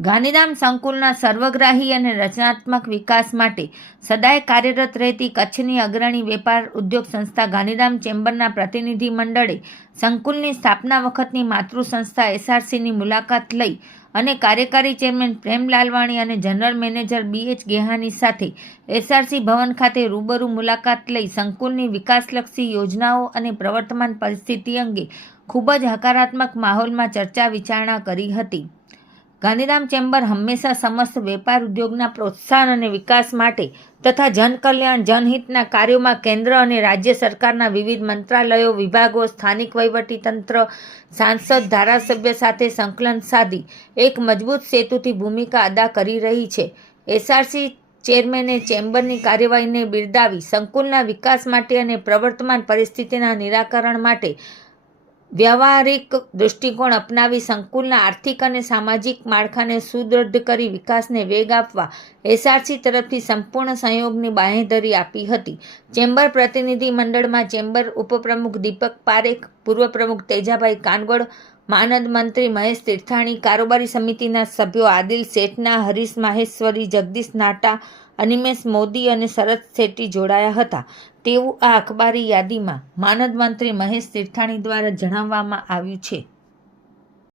ગાંધીધામ સંકુલના સર્વગ્રાહી અને રચનાત્મક વિકાસ માટે સદાય કાર્યરત રહેતી કચ્છની અગ્રણી વેપાર ઉદ્યોગ સંસ્થા ગાંધીધામ ચેમ્બરના પ્રતિનિધિ મંડળે સંકુલની સ્થાપના વખતની માતૃ સંસ્થા એસઆરસીની મુલાકાત લઈ અને કાર્યકારી ચેરમેન પ્રેમ લાલવાણી અને general manager B H Gehani સાથે એસઆરસી ભવન ખાતે રૂબરૂ મુલાકાત લઈ સંકુલની વિકાસલક્ષી યોજનાઓ અને પ્રવર્તમાન પરિસ્થિતિ અંગે ખૂબ જ હકારાત્મક માહોલમાં ચર્ચા વિચારણા કરી હતી. ગાંધીધામ ચેમ્બર હંમેશા સમસ્ત વેપાર ઉદ્યોગના પ્રોત્સાહન અને વિકાસ માટે તથા જનકલ્યાણ, જનહિતના કાર્યોમાં કેન્દ્ર અને રાજ્ય સરકારના વિવિધ મંત્રાલયો, વિભાગો, સ્થાનિક વહીવટીતંત્ર, સાંસદ, ધારાસભ્ય સાથે સંકલન સાધી એક મજબૂત સેતુથી ભૂમિકા અદા કરી રહી છે. એસઆરસી ચેરમેને ચેમ્બરની કાર્યવાહીને બિરદાવી સંકુલના વિકાસ માટે અને પ્રવર્તમાન પરિસ્થિતિના નિરાકરણ માટે વ્યવહારિક દૃષ્ટિકોણ અપનાવી સંકુલના આર્થિક અને સામાજિક માળખાને સુદૃઢ કરી વિકાસને વેગ આપવા એસઆરસી તરફથી સંપૂર્ણ સહયોગની બાંહેધરી આપી હતી. ચેમ્બર પ્રતિનિધિ મંડળમાં ચેમ્બર ઉપપ્રમુખ દીપક પારેખ, પૂર્વ પ્રમુખ તેજાભાઈ કાનગોડ માનદ મંત્રી મહેશ તીર્થાણી, કારોબારી સમિતિના સભ્યો આદિલ શેઠના, હરીશ માહેશ્વરી, જગદીશ નાટા, અનિમેશ મોદી અને શરદ શેટ્ટી જોડાયા હતા. તેવું આ અખબારી યાદીમાં માનદ મંત્રી મહેશ તીર્થાણી દ્વારા જણાવવામાં આવ્યું છે.